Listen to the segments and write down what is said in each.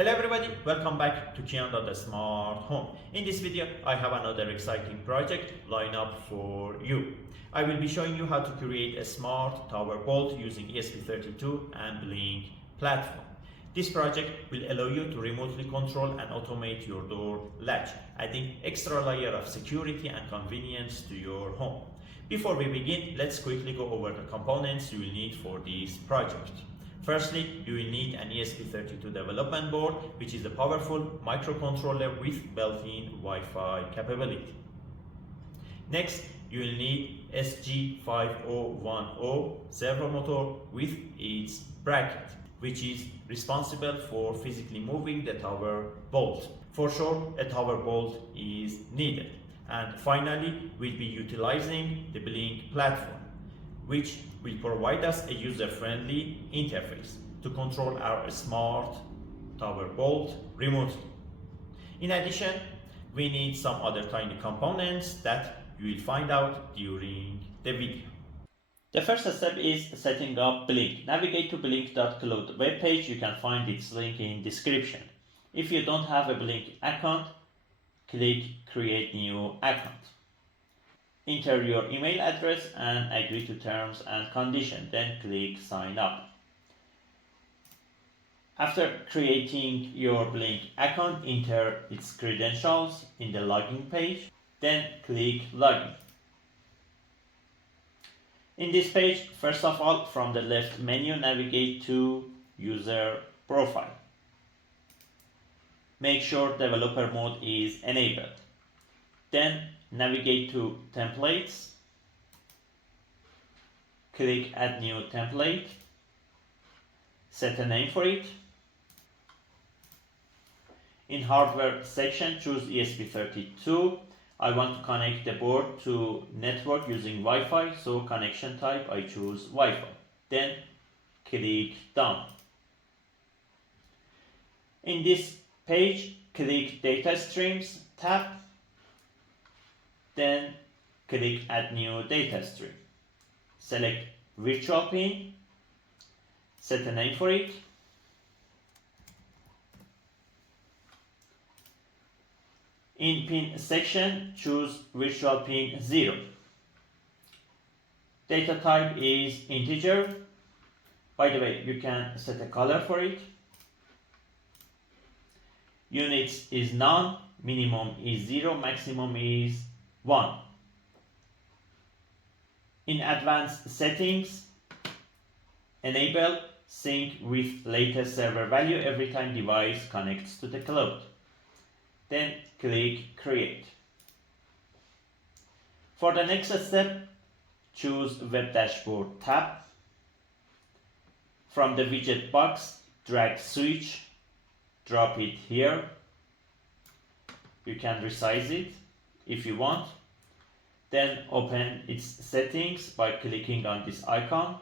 Hello everybody, welcome back to Kianda the Smart Home. In this video, I have another exciting project lined up for you. I will be showing you how to create a smart tower bolt using ESP32 and Blynk platform. This project will allow you to remotely control and automate your door latch, adding extra layer of security and convenience to your home. Before we begin, let's quickly go over the components you will need for this project. Firstly, you will need an ESP32 development board, which is a powerful microcontroller with built-in Wi-Fi capability. Next, you will need SG5010 servo motor with its bracket, which is responsible for physically moving the tower bolt. For sure, a tower bolt is needed. And finally, we'll be utilizing the Blynk platform, which will provide us a user-friendly interface to control our smart tower bolt remotely. In addition, we need some other tiny components that you will find out during the video. The first step is setting up Blynk. Navigate to blynk.cloud webpage. You can find its link in description. If you don't have a Blynk account, click Create New Account. Enter your email address and agree to terms and conditions, then click Sign Up. After creating your Blynk account, enter its credentials in the login page, then click Login. In this page, first of all, from the left menu, navigate to User Profile. Make sure developer mode is enabled. Then navigate to Templates, click Add New Template, set a name for it. In Hardware section, choose ESP32. I want to connect the board to network using Wi-Fi, so connection type I choose Wi-Fi. Then click Done. In this page, click Data Streams tab. Then click Add New Data Stream. Select Virtual Pin. Set a name for it. In Pin section, choose Virtual Pin 0. Data type is integer. By the way, you can set a color for it. Units is none. Minimum is 0. Maximum is 1. In advanced settings, enable sync with latest server value every time device connects to the cloud. Then click Create. For the next step, choose Web Dashboard tab. From the widget box, drag switch, drop it here. You can resize it if you want. Then open its settings by clicking on this icon.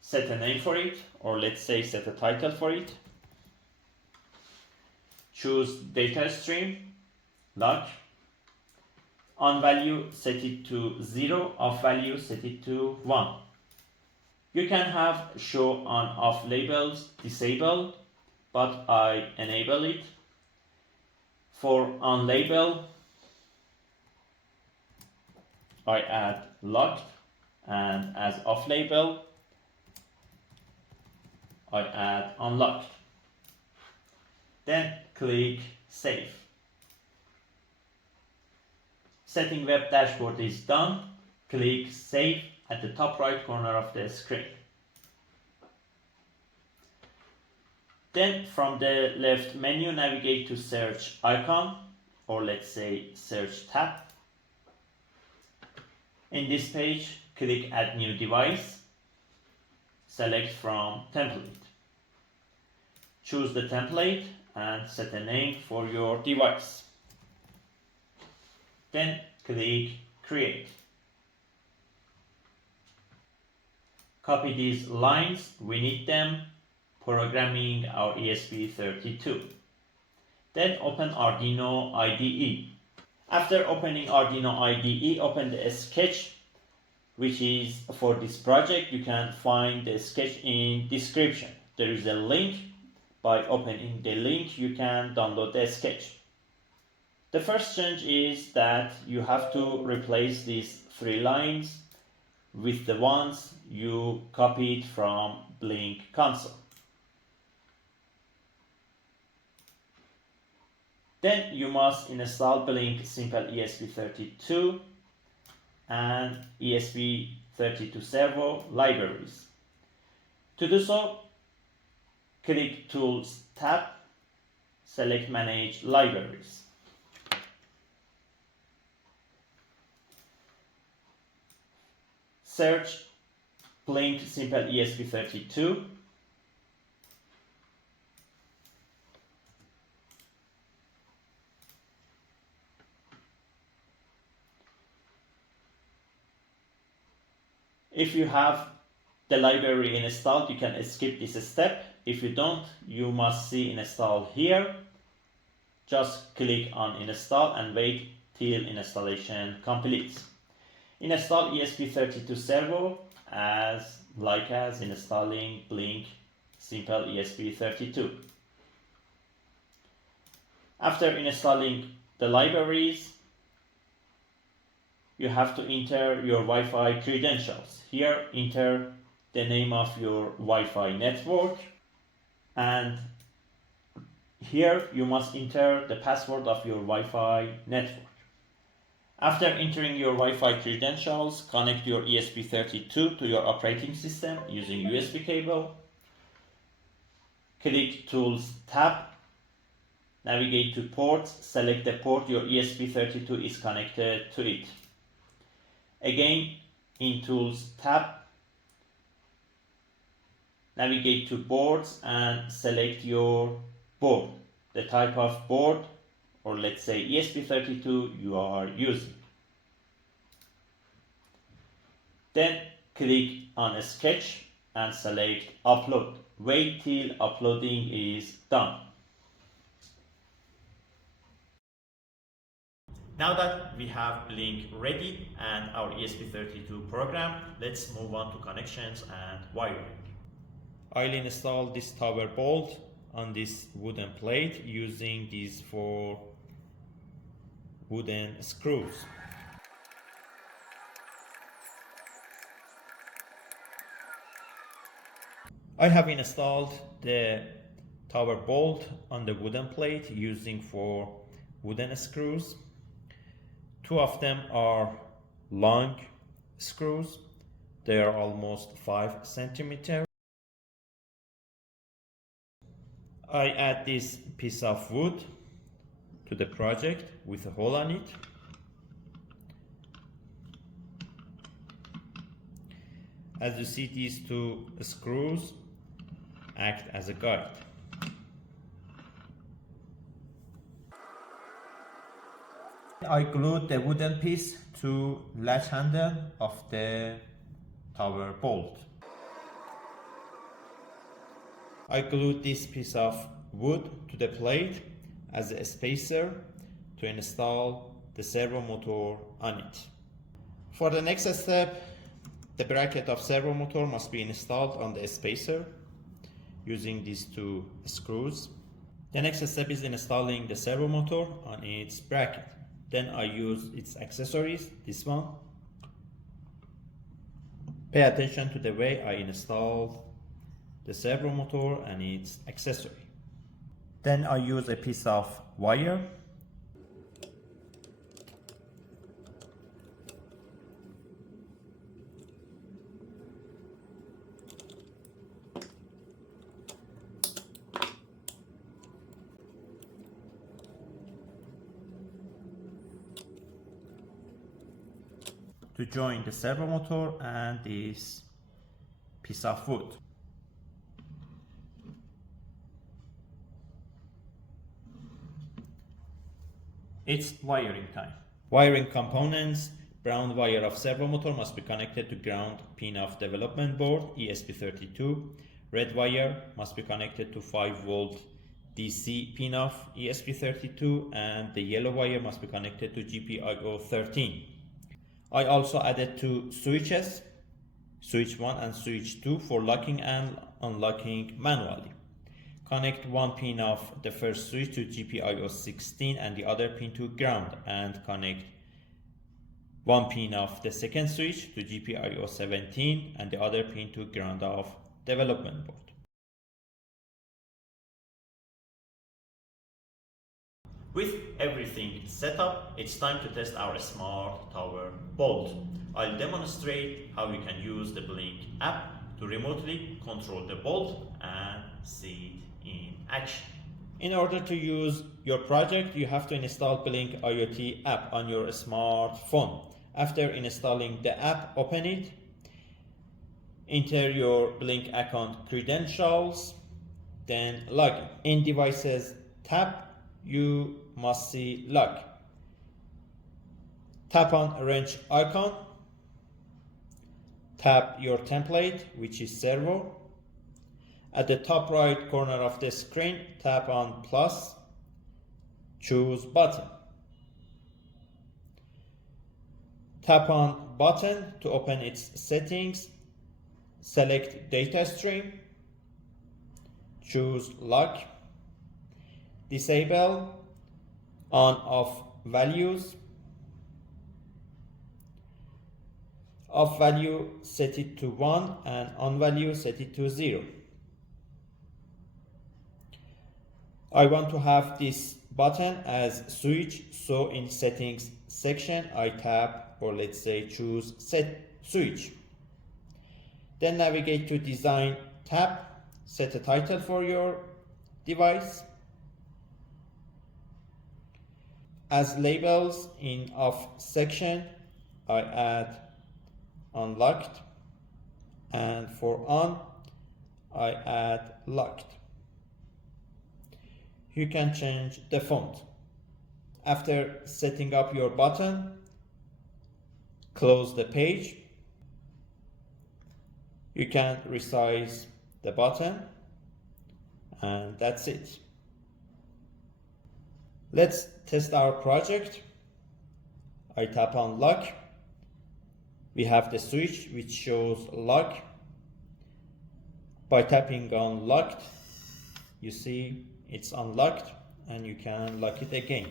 Set a name for it, or let's say set a title for it. Choose Data Stream, Log. On value, set it to 0. Off value, set it to 1. You can have show on off labels disabled, but I enable it. For on label, I add locked, and as off label, I add unlocked. Then click Save. Setting Web Dashboard is done. Click Save at the top right corner of the screen. Then from the left menu, navigate to Search icon, or let's say Search tab. In this page, click Add New Device. Select from Template. Choose the template and set a name for your device. Then click Create. Copy these lines, we need them. Programming our ESP32. Then open Arduino IDE. After opening Arduino IDE, open the sketch, which is for this project. You can find the sketch in description. There is a link, by opening the link, you can download the sketch. The first change is that you have to replace these 3 lines with the ones you copied from Blynk console. Then you must install Blynk Simple ESP32 and ESP32 Servo libraries. To do so, click Tools tab, select Manage Libraries. Search Blynk Simple ESP32. If you have the library installed, you can skip this step. If you don't, you must see install here. Just click on install and wait till installation completes. Install ESP32 Servo as installing Blynk Simple ESP32. After installing the libraries, you have to enter your Wi-Fi credentials. Here, enter the name of your Wi-Fi network, and here you must enter the password of your Wi-Fi network. After entering your Wi-Fi credentials, connect your ESP32 to your operating system using USB cable. Click Tools tab, navigate to ports, select the port your ESP32 is connected to it. Again, in Tools tab, navigate to boards and select your board, the type of board, or let's say ESP32 you are using. Then click on Sketch and select Upload. Wait till uploading is done. Now that we have Blynk ready and our ESP32 program, let's move on to connections and wiring. I'll install this tower bolt on this wooden plate using these 4 wooden screws. I have installed the tower bolt on the wooden plate using 4 wooden screws. 2 of them are long screws. They are almost 5 centimeters. I add this piece of wood to the project with a hole on it. As you see, these 2 screws act as a guide. I glued the wooden piece to latch handle of the tower bolt. I glued this piece of wood to the plate as a spacer to install the servo motor on it. For the next step, the bracket of servo motor must be installed on the spacer using these 2 screws. The next step is installing the servo motor on its bracket. Then I use its accessories, this one. Pay attention to the way I install the servo motor and its accessory. Then I use a piece of wire to join the servo motor and this piece of wood. It's wiring time. Wiring components. Brown wire of servo motor must be connected to ground pin of development board ESP32. Red wire must be connected to 5 volt DC pin of ESP32, and the yellow wire must be connected to GPIO 13. I also added 2 switches, switch 1 and switch 2, for locking and unlocking manually. Connect one pin of the first switch to GPIO 16 and the other pin to ground, and connect one pin of the second switch to GPIO 17 and the other pin to ground of development board. With everything set up, it's time to test our smart tower bolt. I'll demonstrate how you can use the Blynk app to remotely control the bolt and see it in action. In order to use your project, you have to install Blynk IoT app on your smartphone. After installing the app, open it, enter your Blynk account credentials, then log in. In Devices tab, you must see log. Tap on wrench icon, tap your template, which is servo. At the top right corner of the screen, tap on plus, choose button. Tap on button to open its settings, select data stream, choose lock, disable on-off values, off value set it to 1 and on value set it to 0. I want to have this button as switch, so in settings section I tap, or let's say choose set switch. Then navigate to design tab, set a title for your device. As labels in off section, I add unlocked, and for on, I add locked. You can change the font. After setting up your button, close the page. You can resize the button, and that's it. Let's test our project. I tap on lock. We have the switch which shows lock. By tapping on locked, you see it's unlocked and you can lock it again.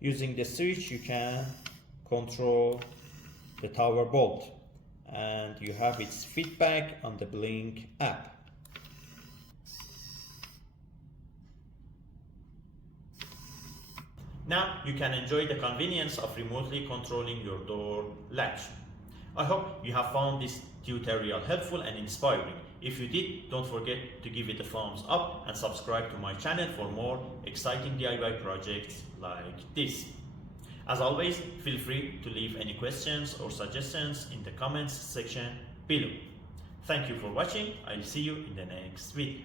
Using the switch you can control the tower bolt, and you have its feedback on the Blynk app. Now you can enjoy the convenience of remotely controlling your door latch. I hope you have found this tutorial helpful and inspiring. If you did, don't forget to give it a thumbs up and subscribe to my channel for more exciting DIY projects like this. As always, feel free to leave any questions or suggestions in the comments section below. Thank you for watching. I'll see you in the next video.